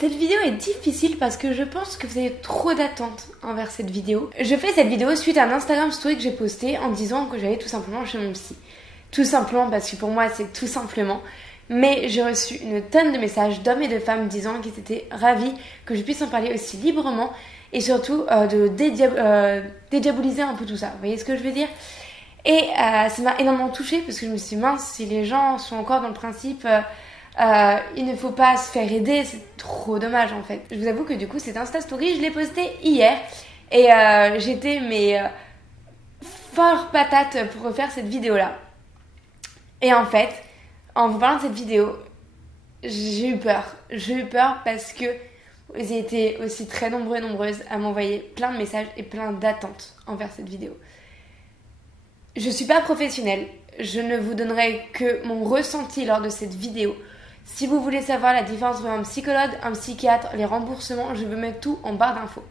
Cette vidéo est difficile parce que je pense que vous avez trop d'attentes envers cette vidéo. Je fais cette vidéo suite à un Instagram story que j'ai posté en disant que j'allais tout simplement chez mon psy. Tout simplement parce que pour moi c'est tout simplement. Mais j'ai reçu une tonne de messages d'hommes et de femmes disant qu'ils étaient ravis que je puisse en parler aussi librement et surtout de dédiaboliser un peu tout ça. Vous voyez ce que je veux dire? Et ça m'a énormément touchée parce que je me suis dit mince, si les gens sont encore dans le principe il ne faut pas se faire aider, c'est trop dommage en fait. Je vous avoue que du coup cette Insta Story je l'ai postée hier et j'étais fort patate pour refaire cette vidéo là. Et en fait, en vous parlant de cette vidéo, j'ai eu peur. J'ai eu peur parce que vous avez été aussi très nombreux et nombreuses à m'envoyer plein de messages et plein d'attentes envers cette vidéo. Je suis pas professionnelle, je ne vous donnerai que mon ressenti lors de cette vidéo. Si vous voulez savoir la différence entre un psychologue, un psychiatre, les remboursements, je veux mettre tout en barre d'infos.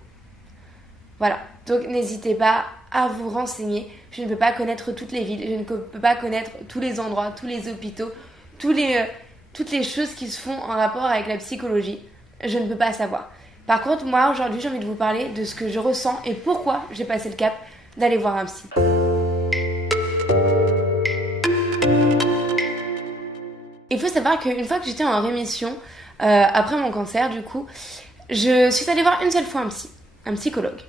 Voilà, donc n'hésitez pas à vous renseigner. Je ne peux pas connaître toutes les villes, je ne peux pas connaître tous les endroits, tous les hôpitaux, toutes les choses qui se font en rapport avec la psychologie. Je ne peux pas savoir. Par contre, moi aujourd'hui j'ai envie de vous parler de ce que je ressens et pourquoi j'ai passé le cap d'aller voir un psy. Il faut savoir qu'une fois que j'étais en rémission, après mon cancer du coup, je suis allée voir une seule fois un psychologue.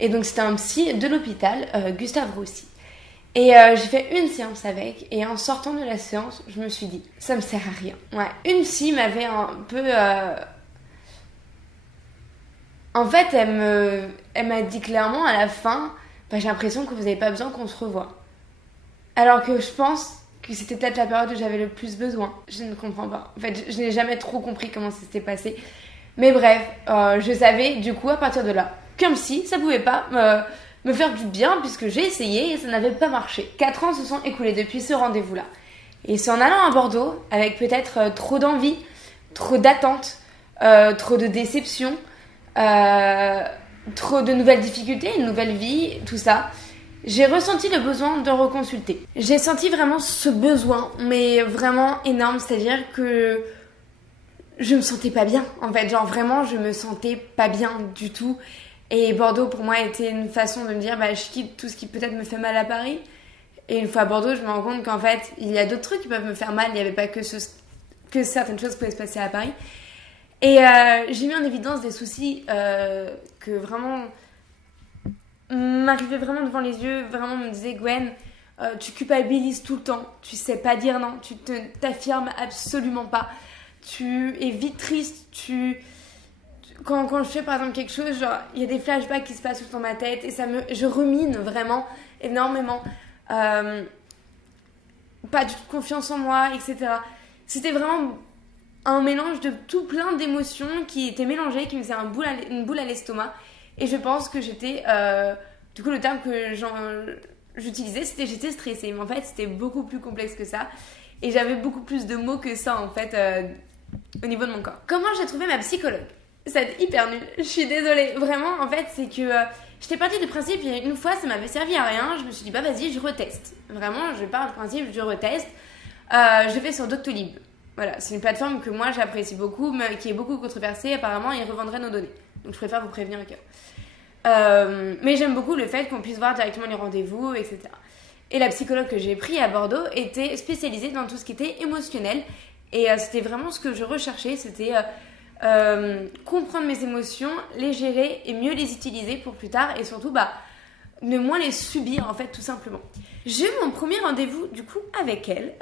Et donc c'était un psy de l'hôpital, Gustave Roussy. Et j'ai fait une séance avec, et en sortant de la séance, je me suis dit, ça me sert à rien. Ouais, une psy m'avait un peu... En fait, elle m'a dit clairement à la fin, j'ai l'impression que vous n'avez pas besoin qu'on se revoie. Alors que je pense que c'était peut-être la période où j'avais le plus besoin. Je ne comprends pas. En fait, je n'ai jamais trop compris comment ça s'était passé. Mais bref, je savais du coup à partir de là qu'un psy, ça pouvait pas me faire du bien puisque j'ai essayé et ça n'avait pas marché. 4 ans se sont écoulés depuis ce rendez-vous-là. Et c'est en allant à Bordeaux, avec peut-être trop d'envie, trop d'attentes, trop de déceptions, trop de nouvelles difficultés, une nouvelle vie, tout ça, j'ai ressenti le besoin de reconsulter. J'ai senti vraiment ce besoin, mais vraiment énorme, c'est-à-dire que je me sentais pas bien, en fait, genre vraiment je me sentais pas bien du tout. Et Bordeaux pour moi était une façon de me dire je quitte tout ce qui peut-être me fait mal à Paris. Et une fois à Bordeaux, je me rends compte qu'en fait il y a d'autres trucs qui peuvent me faire mal, il n'y avait pas que certaines choses pouvaient se passer à Paris. Et j'ai mis en évidence des soucis que vraiment m'arrivaient vraiment devant les yeux, vraiment me disait Gwen, tu culpabilises tout le temps, tu sais pas dire non, tu t'affirmes absolument pas, tu es vite triste, quand je fais par exemple quelque chose, genre il y a des flashbacks qui se passent dans ma tête et je rumine vraiment énormément, pas du tout confiance en moi, etc. C'était vraiment un mélange de tout plein d'émotions qui étaient mélangées, qui me faisaient une boule à l'estomac. Et je pense que j'étais... du coup, le terme que j'utilisais, c'était j'étais stressée. Mais en fait, c'était beaucoup plus complexe que ça. Et j'avais beaucoup plus de mots que ça, en fait, au niveau de mon corps. Comment j'ai trouvé ma psychologue? C'est hyper nul. Je suis désolée. Vraiment, en fait, c'est que... j'étais partie du principe, une fois, ça m'avait servi à rien. Je me suis dit, vas-y, je reteste. Vraiment, je pars du principe, je reteste. Je vais sur Doctolib. Voilà, c'est une plateforme que moi j'apprécie beaucoup, mais qui est beaucoup controversée. Apparemment, ils revendraient nos données. Donc je préfère vous prévenir au cas. Mais j'aime beaucoup le fait qu'on puisse voir directement les rendez-vous, etc. Et la psychologue que j'ai pris à Bordeaux était spécialisée dans tout ce qui était émotionnel. Et c'était vraiment ce que je recherchais. C'était comprendre mes émotions, les gérer et mieux les utiliser pour plus tard. Et surtout, ne moins les subir, en fait, tout simplement. J'ai eu mon premier rendez-vous, du coup, avec elle.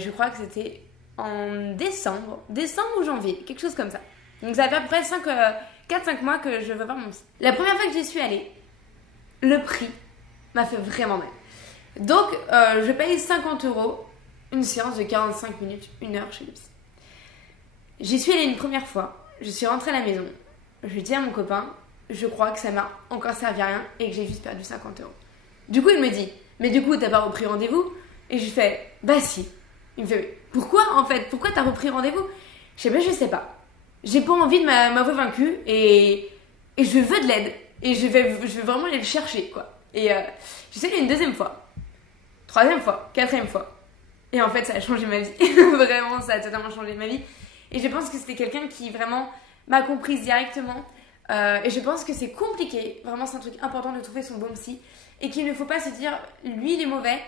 Je crois que c'était... en décembre ou janvier, quelque chose comme ça. Donc ça fait à peu près 4-5 mois que je veux voir mon psy. La première fois que j'y suis allée, le prix m'a fait vraiment mal. Donc je paye 50 €, une séance de 45 minutes, 1 heure chez le psy. J'y suis allée une première fois, je suis rentrée à la maison, je dis à mon copain, je crois que ça m'a encore servi à rien et que j'ai juste perdu 50 €. Du coup il me dit, mais du coup t'as pas repris rendez-vous? Et je lui fais, si. Il me fait, pourquoi en fait? Pourquoi t'as repris rendez-vous? Je sais pas. J'ai pas envie de m'avoir vaincue et je veux de l'aide. Et je vais vraiment aller le chercher, quoi. Et j'essaie une deuxième fois, 3e fois, 4e fois. Et en fait, ça a changé ma vie. Vraiment, ça a totalement changé ma vie. Et je pense que c'était quelqu'un qui vraiment m'a comprise directement. Et je pense que c'est compliqué, vraiment c'est un truc important de trouver son bon psy. Et qu'il ne faut pas se dire, lui il est mauvais,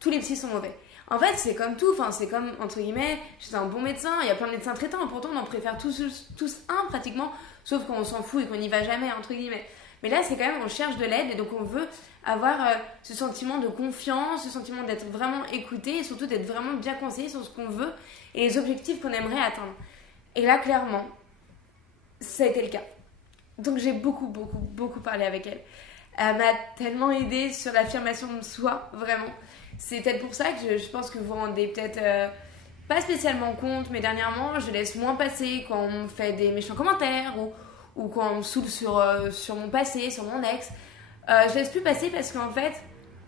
tous les psys sont mauvais. En fait, c'est comme tout, enfin, c'est comme, entre guillemets, j'étais un bon médecin, il y a plein de médecins traitants, pourtant on en préfère tous un pratiquement, sauf quand on s'en fout et qu'on n'y va jamais, entre guillemets. Mais là, c'est quand même, on cherche de l'aide et donc on veut avoir ce sentiment de confiance, ce sentiment d'être vraiment écouté et surtout d'être vraiment bien conseillé sur ce qu'on veut et les objectifs qu'on aimerait atteindre. Et là, clairement, ça a été le cas. Donc j'ai beaucoup parlé avec elle. Elle m'a tellement aidée sur l'affirmation de soi, vraiment. C'est peut-être pour ça que je pense que vous vous rendez peut-être pas spécialement compte, mais dernièrement, je laisse moins passer quand on me fait des méchants commentaires ou quand on me saoule sur mon passé, sur mon ex. Je laisse plus passer parce qu'en fait,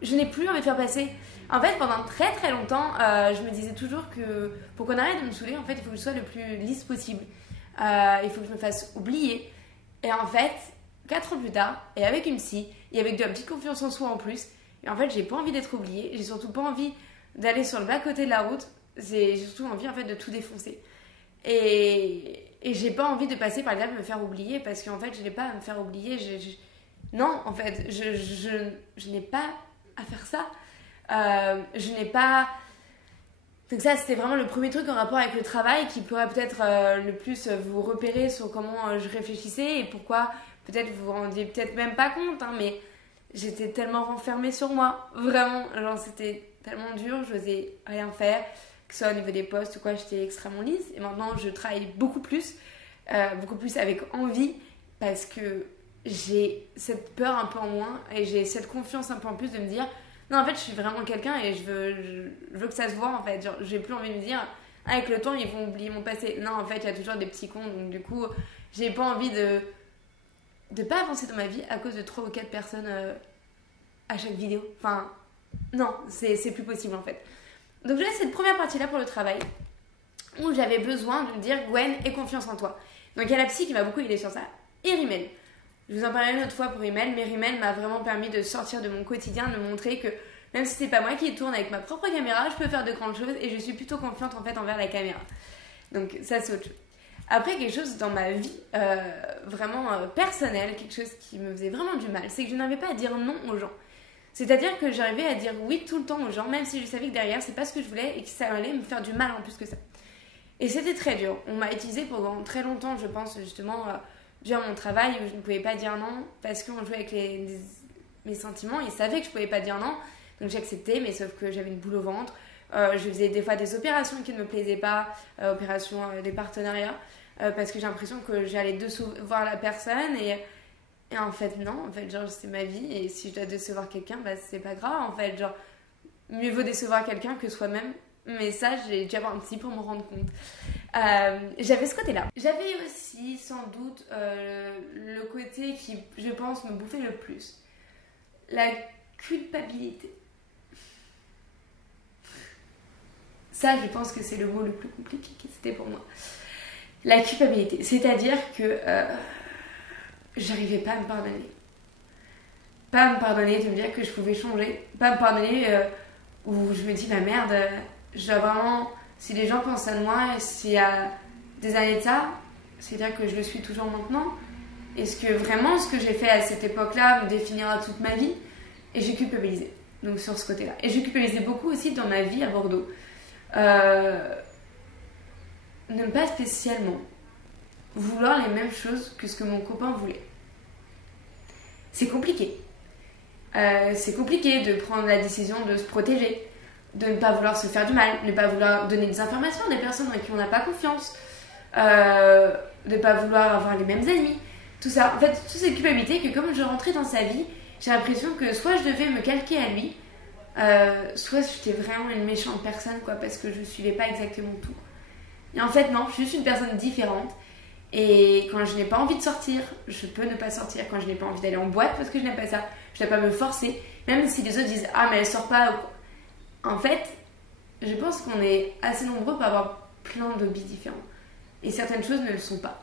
je n'ai plus envie de faire passer. En fait, pendant très longtemps, je me disais toujours que pour qu'on arrête de me saouler, en fait, il faut que je sois le plus lisse possible. Il faut que je me fasse oublier. Et en fait, 4 ans plus tard, et avec une psy, et avec de la petite confiance en soi en plus, et en fait, j'ai pas envie d'être oubliée, j'ai surtout pas envie d'aller sur le bas-côté de la route, j'ai surtout envie en fait de tout défoncer. Et j'ai pas envie de passer par l'étape de me faire oublier, parce qu'en fait, je n'ai pas à me faire oublier, non, en fait, je n'ai pas à faire ça. Je n'ai pas... Donc ça, c'était vraiment le premier truc en rapport avec le travail qui pourrait peut-être le plus vous repérer sur comment je réfléchissais et pourquoi peut-être vous vous rendiez peut-être même pas compte, hein, mais j'étais tellement renfermée sur moi, vraiment, genre c'était tellement dur, je n'osais rien faire, que ce soit au niveau des postes ou quoi, j'étais extrêmement lisse et maintenant je travaille beaucoup plus avec envie parce que j'ai cette peur un peu en moins et j'ai cette confiance un peu en plus de me dire non, en fait, je suis vraiment quelqu'un et je veux que ça se voit, en fait. Genre, j'ai plus envie de me dire, avec le temps, ils vont oublier mon passé. Non, en fait, il y a toujours des petits cons, donc du coup, j'ai pas envie de pas avancer dans ma vie à cause de 3 ou 4 personnes à chaque vidéo. Enfin, non, c'est plus possible, en fait. Donc, j'ai cette première partie-là pour le travail, où j'avais besoin de me dire, Gwen, aie confiance en toi. Donc, il y a la psy qui m'a beaucoup aidée sur ça, et Rimmel. Je vous en parlerai une autre fois pour Rimmel, mais Rimmel m'a vraiment permis de sortir de mon quotidien, de montrer que même si c'est pas moi qui tourne avec ma propre caméra, je peux faire de grandes choses et je suis plutôt confiante en fait envers la caméra. Donc ça c'est autre chose. Après quelque chose dans ma vie vraiment personnelle, quelque chose qui me faisait vraiment du mal, c'est que je n'arrivais pas à dire non aux gens. C'est-à-dire que j'arrivais à dire oui tout le temps aux gens, même si je savais que derrière c'est pas ce que je voulais et que ça allait me faire du mal en plus que ça. Et c'était très dur. On m'a utilisé pendant très longtemps, je pense justement... durant mon travail où je ne pouvais pas dire non parce qu'on jouait avec mes sentiments. Ils savaient que je ne pouvais pas dire non, donc j'acceptais, mais sauf que j'avais une boule au ventre. Je faisais des fois des opérations qui ne me plaisaient pas, opérations des partenariats, parce que j'ai l'impression que j'allais décevoir la personne et en fait non, en fait genre c'est ma vie et si je dois décevoir quelqu'un, bah c'est pas grave en fait, genre mieux vaut décevoir quelqu'un que soi-même. Mais ça, j'ai dû avoir un psy pour me rendre compte. J'avais ce côté-là. J'avais aussi, sans doute, le côté qui, je pense, me bouffait le plus. La culpabilité. Ça, je pense que c'est le mot le plus compliqué que c'était pour moi. La culpabilité. C'est-à-dire que j'arrivais pas à me pardonner. Pas à me pardonner de me dire que je pouvais changer. Pas à me pardonner où je me dis, bah merde... je dois vraiment, si les gens pensent à moi, s'il y a des années de ça, c'est-à-dire que je le suis toujours maintenant. Est-ce que vraiment ce que j'ai fait à cette époque-là me définira toute ma vie? Et j'ai culpabilisé, donc sur ce côté-là. Et j'ai culpabilisé beaucoup aussi dans ma vie à Bordeaux. Ne pas spécialement vouloir les mêmes choses que ce que mon copain voulait. C'est compliqué. C'est compliqué de prendre la décision de se protéger, de ne pas vouloir se faire du mal, de ne pas vouloir donner des informations à des personnes en qui on n'a pas confiance, de ne pas vouloir avoir les mêmes amis, tout ça. En fait, toutes ces culpabilités que comme je rentrais dans sa vie, j'ai l'impression que soit je devais me calquer à lui, soit j'étais vraiment une méchante personne, quoi, parce que je ne suivais pas exactement tout. Et en fait, non, je suis juste une personne différente. Et quand je n'ai pas envie de sortir, je peux ne pas sortir. Quand je n'ai pas envie d'aller en boîte parce que je n'aime pas ça, je ne dois pas me forcer. Même si les autres disent « Ah, mais elle sort pas », en fait, je pense qu'on est assez nombreux pour avoir plein d'hobbies différents. Et certaines choses ne le sont pas.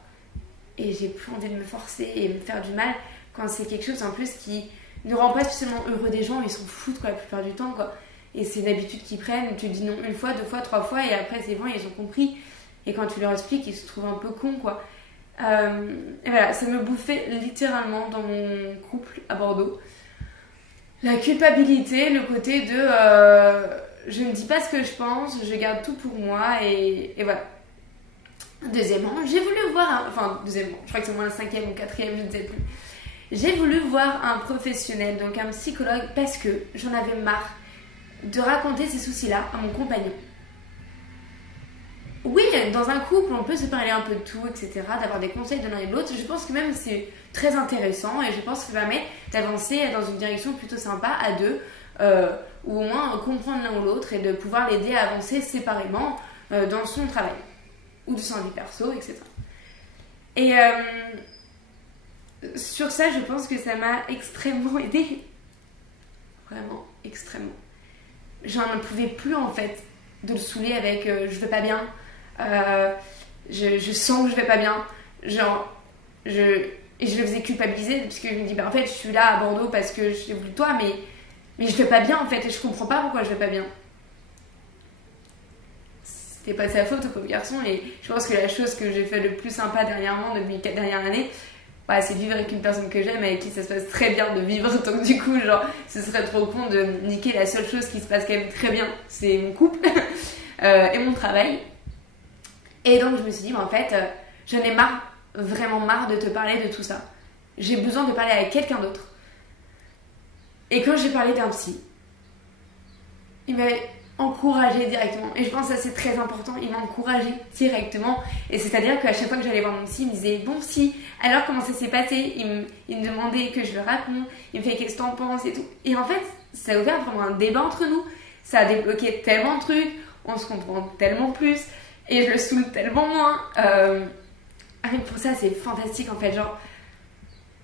Et j'ai plus envie de me forcer et me faire du mal quand c'est quelque chose en plus qui ne rend pas spécialement heureux des gens. Ils s'en foutent quoi, la plupart du temps, quoi. Et c'est une habitude qu'ils prennent. Tu dis non une fois, 2 fois, 3 fois et après c'est bon, ils ont compris. Et quand tu leur expliques, ils se trouvent un peu cons, quoi. Et voilà, ça me bouffait littéralement dans mon couple à Bordeaux. La culpabilité, le côté de je ne dis pas ce que je pense, je garde tout pour moi et voilà. Deuxièmement, j'ai voulu voir deuxièmement, je crois que c'est moins le 5e ou 4e, je ne sais plus. J'ai voulu voir un professionnel, donc un psychologue, parce que j'en avais marre de raconter ces soucis-là à mon compagnon. Oui, dans un couple, on peut se parler un peu de tout, etc., d'avoir des conseils de l'un et de l'autre. Je pense que même c'est très intéressant et je pense que ça permet d'avancer dans une direction plutôt sympa à deux, ou au moins comprendre l'un ou l'autre et de pouvoir l'aider à avancer séparément dans son travail ou de son vie perso, etc. Et sur ça, je pense que ça m'a extrêmement aidée. Vraiment, extrêmement. J'en pouvais plus en fait de le saouler avec je vais pas bien, je sens que je vais pas bien, et je le faisais culpabiliser parce que je me dis en fait je suis là à Bordeaux parce que j'ai voulu toi, mais je vais pas bien en fait et je comprends pas pourquoi je vais pas bien. C'était pas de sa faute au pauvre garçon, et je pense que la chose que j'ai fait le plus sympa dernièrement depuis 4 dernières années, c'est de vivre avec une personne que j'aime, avec qui ça se passe très bien de vivre. Donc du coup, genre, ce serait trop con de niquer la seule chose qui se passe quand même très bien, c'est mon couple et mon travail. Et donc je me suis dit, en fait, j'en ai marre, vraiment marre de te parler de tout ça. J'ai besoin de parler avec quelqu'un d'autre. Et quand j'ai parlé d'un psy, il m'avait encouragée directement. Et je pense que ça c'est très important, il m'a encouragée directement. Et c'est-à-dire qu'à chaque fois que j'allais voir mon psy, il me disait bon psy, alors comment ça s'est passé, il me demandait que je le raconte, il me fait qu'est-ce que t'en penses et tout. Et en fait, ça a ouvert vraiment un débat entre nous. Ça a débloqué tellement de trucs, on se comprend tellement plus et je le saoule tellement moins. Pour ça c'est fantastique en fait, genre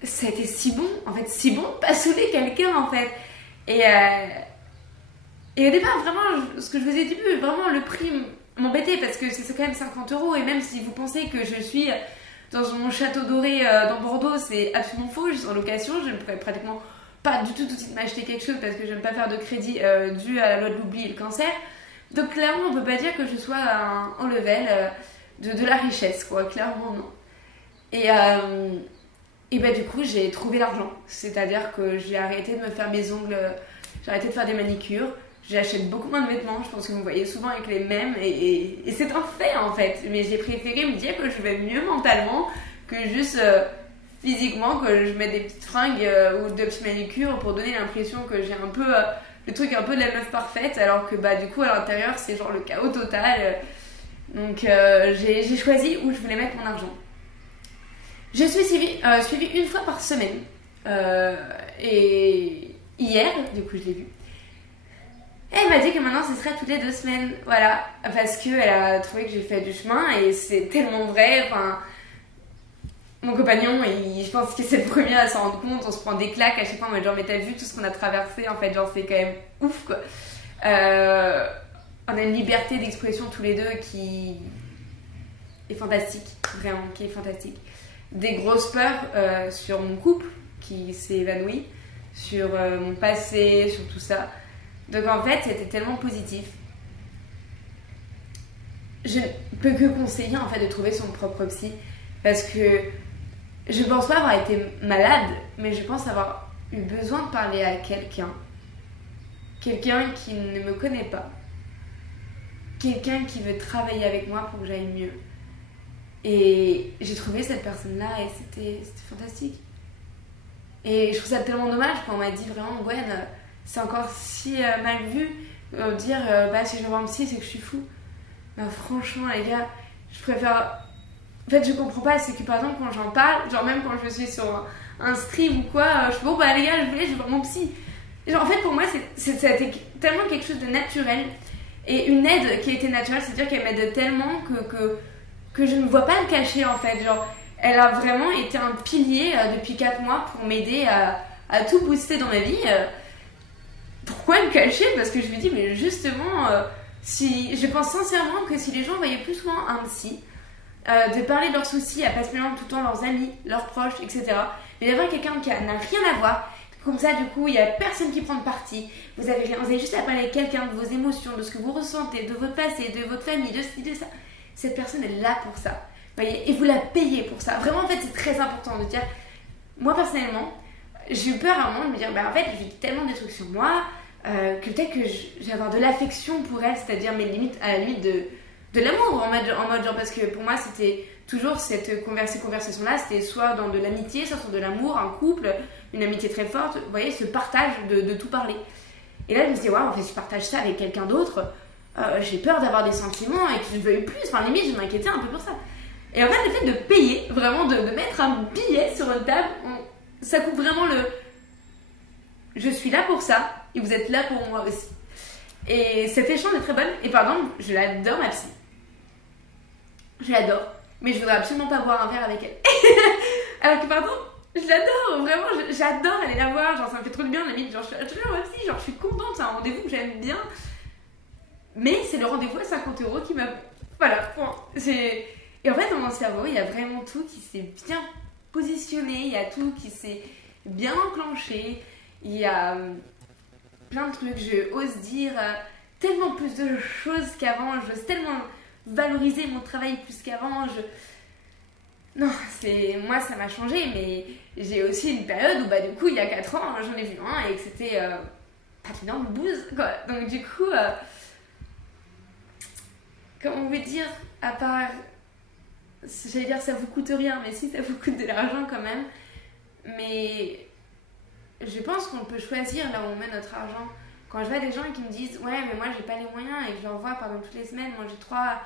ça a été si bon, en fait, si bon de pas saouler quelqu'un en fait. Et au départ, vraiment, ce que je vous ai dit, vraiment, le prix m'embêtait parce que c'est quand même 50 €. Et même si vous pensez que je suis dans mon château doré dans Bordeaux, c'est absolument faux. Je suis en location, je ne pourrais pratiquement pas du tout de suite m'acheter quelque chose parce que je n'aime pas faire de crédit dû à la loi de l'oubli et le cancer. Donc clairement, on ne peut pas dire que je sois en level de la richesse, quoi. Clairement, non. Et du coup, j'ai trouvé l'argent. C'est-à-dire que j'ai arrêté de me faire mes ongles, j'ai arrêté de faire des manicures. J'achète beaucoup moins de vêtements, je pense que vous me voyez souvent avec les mêmes et c'est un fait en fait. Mais j'ai préféré me dire que je vais mieux mentalement que juste physiquement, que je mets des petites fringues ou de petites manicures pour donner l'impression que j'ai un peu le truc un peu de la meuf parfaite, alors que du coup à l'intérieur c'est genre le chaos total. Donc j'ai choisi où je voulais mettre mon argent. Je suis suivie une fois par semaine et hier, du coup je l'ai vue. Et elle m'a dit que maintenant ce serait toutes les 2 semaines, voilà, parce qu'elle a trouvé que j'ai fait du chemin et c'est tellement vrai. Enfin, mon compagnon, je pense que c'est le premier à s'en rendre compte, on se prend des claques à chaque fois, mais t'as vu tout ce qu'on a traversé, en fait, genre c'est quand même ouf quoi. On a une liberté d'expression tous les deux qui est fantastique, vraiment, qui est fantastique. Des grosses peurs sur mon couple qui s'est évanoui, sur mon passé, sur tout ça. Donc en fait, c'était tellement positif. Je ne peux que conseiller en fait de trouver son propre psy parce que je ne pense pas avoir été malade, mais je pense avoir eu besoin de parler à quelqu'un qui ne me connaît pas, quelqu'un qui veut travailler avec moi pour que j'aille mieux. Et j'ai trouvé cette personne-là et c'était fantastique. Et je trouve ça tellement dommage quand on m'a dit vraiment Gwen, c'est encore si mal vu dire si je vais voir un psy c'est que je suis fou. Franchement les gars, je préfère. En fait je comprends pas, c'est que par exemple quand j'en parle, genre même quand je suis sur un stream ou quoi, je fais bon les gars je vais voir mon psy. Genre en fait pour moi ça a été tellement quelque chose de naturel et une aide qui a été naturelle, c'est-à-dire qu'elle m'aide tellement que je ne vois pas le cacher en fait. Genre elle a vraiment été un pilier depuis 4 mois pour m'aider à tout booster dans ma vie. Pourquoi le cacher? Parce que je me dis, mais justement, si je pense sincèrement que si les gens voyaient plus souvent un psy, de parler de leurs soucis à pas se mélanger tout le temps leurs amis, leurs proches, etc. Mais d'avoir quelqu'un qui n'a rien à voir, comme ça du coup il n'y a personne qui prend de parti, vous avez juste à parler avec quelqu'un de vos émotions, de ce que vous ressentez, de votre passé, de votre famille, de ci, de ça. Cette personne est là pour ça. voyez, et vous la payez pour ça. Vraiment, en fait, c'est très important de dire, moi personnellement, j'ai eu peur à un moment de me dire, en fait, je vis tellement des trucs sur moi que peut-être que je vais avoir de l'affection pour elle, c'est-à-dire, mais limite, à la limite de l'amour, en mode genre, parce que pour moi, c'était toujours ces conversations-là, c'était soit dans de l'amitié, soit sur de l'amour, un couple, une amitié très forte, vous voyez, ce partage de tout parler. Et là, je me suis dit, waouh, en fait, si je partage ça avec quelqu'un d'autre, j'ai peur d'avoir des sentiments et que je veuille plus. Enfin, limite, je m'inquiétais un peu pour ça. Et en fait, le fait de payer, vraiment, de mettre un billet sur une table, ça coupe vraiment le... Je suis là pour ça, et vous êtes là pour moi aussi. Et cet échange est très bon. Et par exemple, je l'adore, ma psy. Je l'adore. Mais je voudrais absolument pas boire un verre avec elle. Alors que, pardon, je l'adore, vraiment, j'adore aller la voir. Genre, ça me fait trop de bien, limite. Genre, je suis ma psy, genre, je suis contente, c'est un rendez-vous que j'aime bien. Mais c'est le rendez-vous à 50 € qui m'a... Voilà, point. Et en fait, dans mon cerveau, il y a vraiment tout qui s'est bien positionné, il y a tout qui s'est bien enclenché, il y a plein de trucs, je ose dire tellement plus de choses qu'avant, j'ose tellement valoriser mon travail plus qu'avant, Non, moi ça m'a changé, mais j'ai aussi une période où du coup, il y a 4 ans, j'en ai vu un et que c'était pas énorme bouse, quoi. Donc du coup, comment on veut dire, à part... J'allais dire ça vous coûte rien, mais si, ça vous coûte de l'argent quand même. Mais je pense qu'on peut choisir là où on met notre argent. Quand je vois des gens qui me disent ouais mais moi j'ai pas les moyens et que je leur vois pendant toutes les semaines manger 3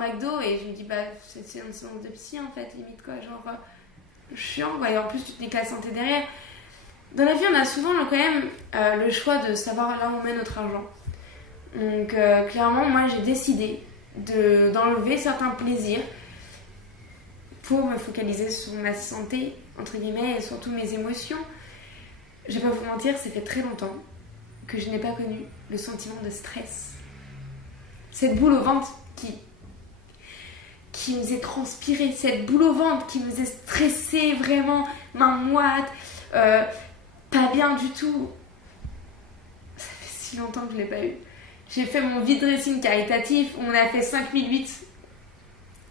McDo et je me dis c'est une séance de psy en fait, limite quoi, genre chiant quoi, et en plus tu te niques la santé derrière. Dans la vie on a souvent quand même le choix de savoir là où on met notre argent. Donc clairement moi j'ai décidé d'enlever certains plaisirs pour me focaliser sur ma santé, entre guillemets, et surtout mes émotions. Je vais pas vous mentir, ça fait très longtemps que je n'ai pas connu le sentiment de stress. Cette boule au ventre qui me faisait transpirer, cette boule au ventre qui me faisait stresser vraiment, main moite, pas bien du tout. Ça fait si longtemps que je l'ai pas eu. J'ai fait mon vide dressing caritatif, on a fait 5008.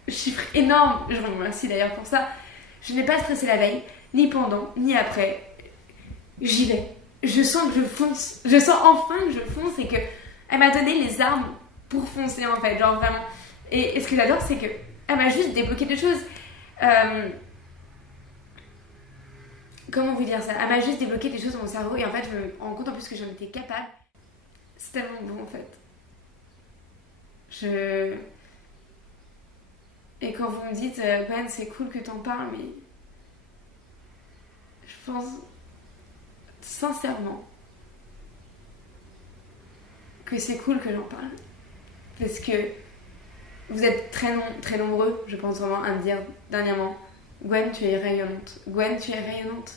Chiffre énorme, je vous remercie d'ailleurs pour ça. Je n'ai pas stressé la veille, ni pendant, ni après. J'y vais. Je sens que je fonce. Je sens enfin que je fonce et qu'elle m'a donné les armes pour foncer en fait, genre vraiment. Et ce que j'adore, c'est qu'elle m'a juste débloqué des choses. Comment vous dire ça? Elle m'a juste débloqué des choses dans mon cerveau et en fait, je me rends compte en plus que j'en étais capable. C'est tellement bon en fait. Et quand vous me dites, Ben, c'est cool que t'en parles, mais je pense sincèrement que c'est cool que j'en parle. Parce que vous êtes très nombreux, je pense vraiment, à me dire dernièrement, Gwen, tu es rayonnante. Gwen, tu es rayonnante.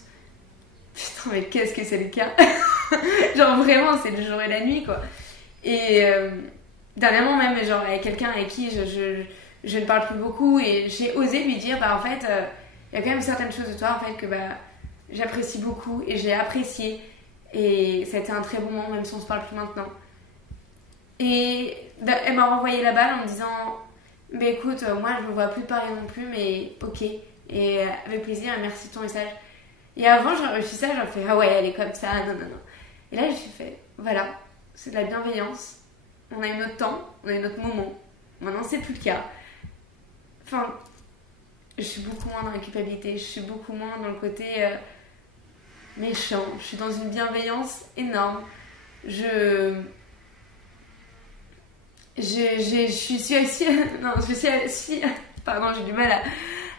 Putain, mais qu'est-ce que c'est le cas? Genre vraiment, c'est le jour et la nuit, quoi. Et dernièrement même, genre, avec quelqu'un avec qui je ne parle plus beaucoup et j'ai osé lui dire en fait il y a quand même certaines choses de toi en fait que j'apprécie beaucoup et j'ai apprécié et ça a été un très bon moment même si on se parle plus maintenant. Et elle m'a renvoyé la balle en me disant écoute, moi je me vois plus parler non plus mais ok, et avec plaisir et merci de ton message. Et avant j'aurais reçu ça, j'aurais fait ah ouais elle est comme ça, non. Et là j'ai fait voilà, c'est de la bienveillance, on a eu notre temps, on a eu notre moment, maintenant c'est plus le cas. Enfin, je suis beaucoup moins dans la culpabilité, je suis beaucoup moins dans le côté méchant, je suis dans une bienveillance énorme. Je suis aussi... Non, je suis aussi... Pardon, j'ai du mal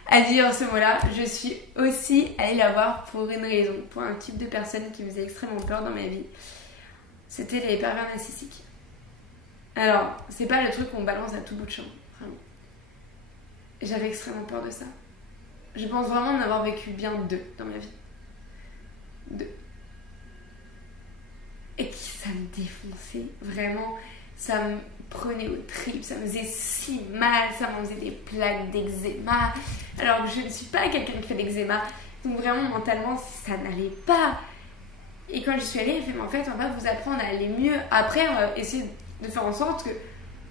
à dire ce mot-là. Je suis aussi allée la voir pour une raison, pour un type de personne qui me faisait extrêmement peur dans ma vie. C'était les pervers narcissiques. Alors, c'est pas le truc qu'on balance à tout bout de champ, vraiment. J'avais extrêmement peur de ça. Je pense vraiment en avoir vécu bien 2 dans ma vie. 2. Et qui ça me défonçait, vraiment. Ça me prenait aux tripes, ça me faisait si mal, ça me faisait des plaques d'eczéma. Alors que je ne suis pas quelqu'un qui fait d'eczéma. Donc vraiment, mentalement, ça n'allait pas. Et quand je suis allée, elle fait, mais en fait, on va vous apprendre à aller mieux. Après, on va essayer de faire en sorte que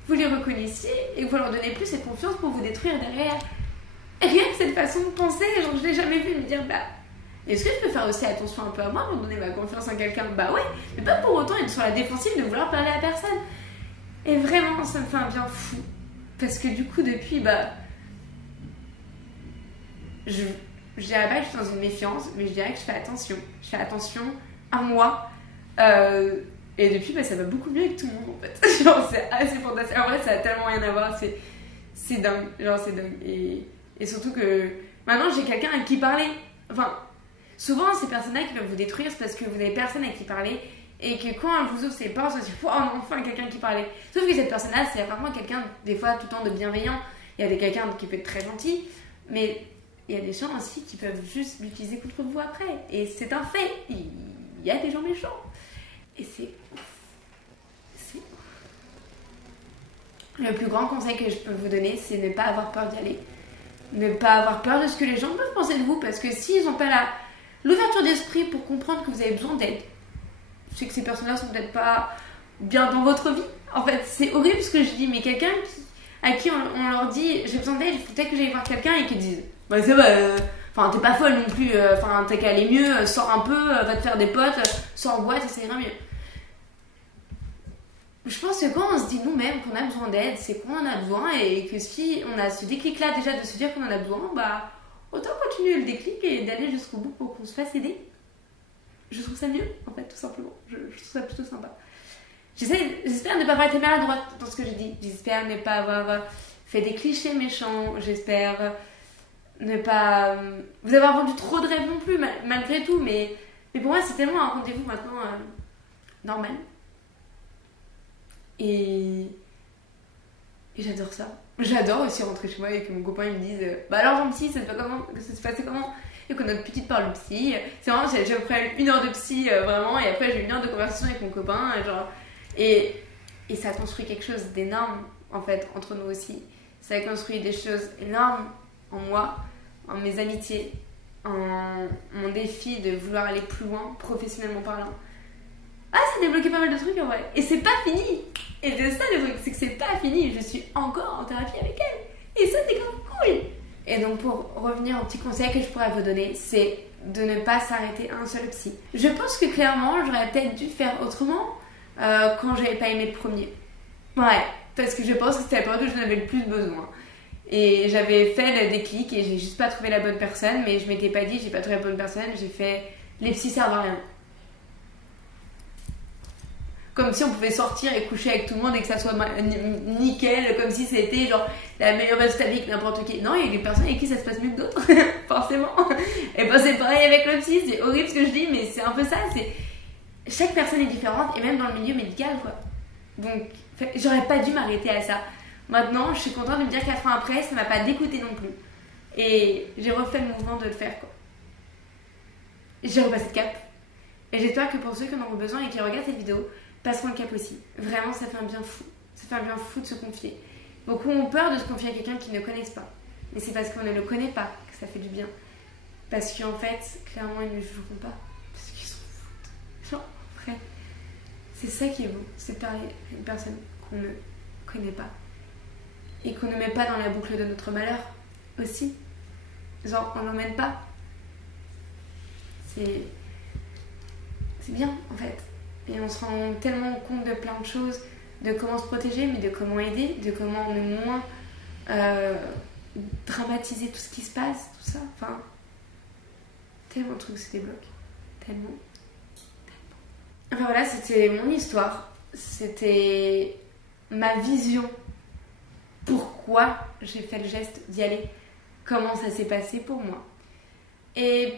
vous les reconnaissiez et que vous leur donnez plus cette confiance pour vous détruire derrière. rien que cette façon de penser, genre je l'ai jamais vu me dire bah est-ce que je peux faire aussi attention un peu à moi pour donner ma confiance en quelqu'un? Bah ouais, mais pas pour autant être sur la défensive de vouloir parler à personne. Et vraiment, ça me fait un bien fou. Parce que du coup, depuis, bah. Je dirais pas que je suis dans une méfiance, mais je dirais que je fais attention. Je fais attention à moi. Et depuis, bah, ça va beaucoup mieux avec tout le monde en fait. Genre, c'est assez fantastique. En vrai, ça a tellement rien à voir. C'est dingue. Genre, c'est dingue. Et surtout que maintenant, j'ai quelqu'un à qui parler. Enfin. Souvent, ces personnes-là qui peuvent vous détruire, c'est parce que vous n'avez personne à qui parler et que quand elle vous ouvre ses portes, vous dites oh, enfin quelqu'un qui parlait. Sauf que cette personne-là, c'est vraiment quelqu'un, des fois, tout le temps de bienveillant. Il y a des quelqu'un qui peut être très gentil, mais il y a des gens aussi qui peuvent juste l'utiliser contre vous après. Et c'est un fait. Il y a des gens méchants. Et c'est ouf. C'est ouf. Le plus grand conseil que je peux vous donner, c'est ne pas avoir peur d'y aller. Ne pas avoir peur de ce que les gens peuvent penser de vous, parce que s'ils n'ont pas l'ouverture d'esprit pour comprendre que vous avez besoin d'aide, c'est que ces personnes-là sont peut-être pas bien dans votre vie. En fait, c'est horrible ce que je dis, mais quelqu'un à qui on leur dit j'ai besoin d'aide, il faut peut-être que j'aille voir quelqu'un et qu'ils disent bah ça va, enfin t'es pas folle non plus, enfin t'as qu'à aller mieux, sors un peu, va te faire des potes, sors en boîte et ça ira mieux. Je pense que quand on se dit nous-mêmes qu'on a besoin d'aide, c'est qu'on en a besoin et que si on a ce déclic-là déjà de se dire qu'on en a besoin, bah autant continuer le déclic et d'aller jusqu'au bout pour qu'on se fasse aider. Je trouve ça mieux, en fait, tout simplement. Je trouve ça plutôt sympa. J'espère ne pas avoir été maladroite dans ce que j'ai dit. J'espère ne pas avoir fait des clichés méchants. J'espère ne pas vous avoir vendu trop de rêves non plus, malgré tout. Mais pour moi, c'est tellement un rendez-vous maintenant normal. Et j'adore ça. J'adore aussi rentrer chez moi et que mon copain il me dise bah alors ton psy, ça se passait comment? Et que notre petite parle de psy. C'est vraiment, j'ai à peu près 1 heure de psy vraiment, et après j'ai 1 heure de conversation avec mon copain. Genre, et ça a construit quelque chose d'énorme en fait entre nous aussi. Ça a construit des choses énormes en moi, en mes amitiés, en mon défi de vouloir aller plus loin, professionnellement parlant. Ah, ça a débloqué pas mal de trucs en vrai. Et c'est pas fini. Et c'est ça le truc, c'est que c'est pas fini. Je suis encore en thérapie avec elle. Et ça, c'est quand même cool. Et donc, pour revenir au petit conseil que je pourrais vous donner, c'est de ne pas s'arrêter à un seul psy. Je pense que clairement, j'aurais peut-être dû faire autrement quand j'avais pas aimé le premier. Ouais, parce que je pense que c'était la période où j'en avais le plus besoin. Et j'avais fait le déclic et j'ai juste pas trouvé la bonne personne, mais je m'étais pas dit, j'ai pas trouvé la bonne personne, j'ai fait les psys servent à rien. Comme si on pouvait sortir et coucher avec tout le monde et que ça soit nickel, comme si c'était genre la meilleure base de ta vie que n'importe qui. Non, il y a des personnes avec qui ça se passe mieux que d'autres, forcément. Et ben c'est pareil avec le psy, c'est horrible ce que je dis, mais c'est un peu ça. Chaque personne est différente, et même dans le milieu médical, quoi. Donc, j'aurais pas dû m'arrêter à ça. Maintenant, je suis contente de me dire 4 ans après, ça m'a pas dégoûté non plus. Et j'ai refait le mouvement de le faire, quoi. J'ai repassé de cap. Et j'espère que pour ceux qui en auront besoin et qui regardent cette vidéo, passeront le cap aussi. Vraiment, ça fait un bien fou. Ça fait un bien fou de se confier. Beaucoup ont peur de se confier à quelqu'un qu'ils ne connaissent pas. Mais c'est parce qu'on ne le connaît pas que ça fait du bien. Parce qu'en fait, clairement, ils ne jugeront pas. Parce qu'ils s'en foutent. Genre, vrai. C'est ça qui est beau. C'est de parler à une personne qu'on ne connaît pas. Et qu'on ne met pas dans la boucle de notre malheur aussi. Genre, on l'emmène pas. C'est bien, en fait. Et on se rend tellement compte de plein de choses, de comment se protéger, mais de comment aider, de comment ne moins dramatiser tout ce qui se passe, tout ça. Enfin, tellement de trucs se débloquent. Tellement. Enfin voilà, c'était mon histoire. C'était ma vision. Pourquoi j'ai fait le geste d'y aller. Comment ça s'est passé pour moi. Et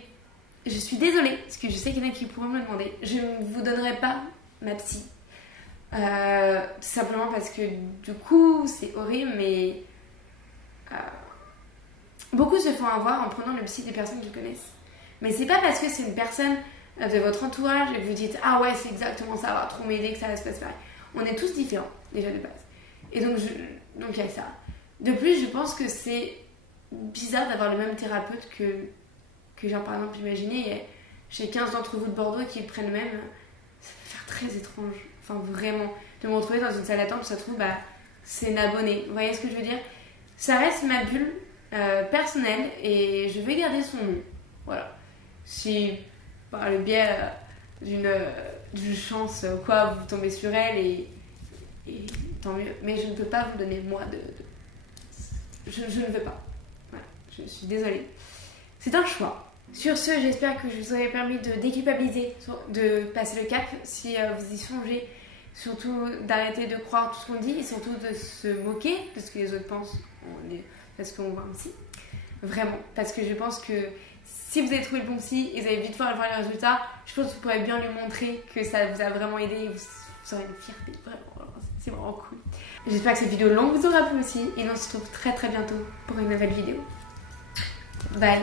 je suis désolée, parce que je sais qu'il y en a qui pourraient me le demander. Je ne vous donnerai pas ma psy. Tout simplement parce que du coup, c'est horrible, mais beaucoup se font avoir en prenant le psy des personnes qu'ils connaissent. Mais c'est pas parce que c'est une personne de votre entourage et que vous dites ah ouais, c'est exactement ça, va trop m'aider que ça va se passer pareil. On est tous différents, déjà de base. Et donc, il y a ça. De plus, je pense que c'est bizarre d'avoir le même thérapeute que genre par exemple imaginez j'ai 15 d'entre vous de Bordeaux qui le prennent le même, ça peut faire très étrange, enfin vraiment de me retrouver dans une salle d'attente, ça se trouve bah c'est une abonnée, vous voyez ce que je veux dire, ça reste ma bulle, personnel et je vais garder son nom. Voilà. Si par le biais d'une chance ou quoi vous tombez sur elle et tant mieux. Mais je ne peux pas vous donner moi je ne veux pas. Voilà. Je suis désolée. C'est un choix. Sur ce, j'espère que je vous aurai permis de déculpabiliser, de passer le cap si vous y songez. Surtout d'arrêter de croire tout ce qu'on dit et surtout de se moquer de ce que les autres pensent parce qu'on voit un psy. Vraiment. Parce que je pense que si vous avez trouvé le bon psy et vous allez vite voir les résultats, je pense que vous pourrez bien lui montrer que ça vous a vraiment aidé et vous aurez une fierté. Vraiment, c'est vraiment cool. J'espère que cette vidéo longue vous aura plu aussi et on se retrouve très très bientôt pour une nouvelle vidéo. Bye.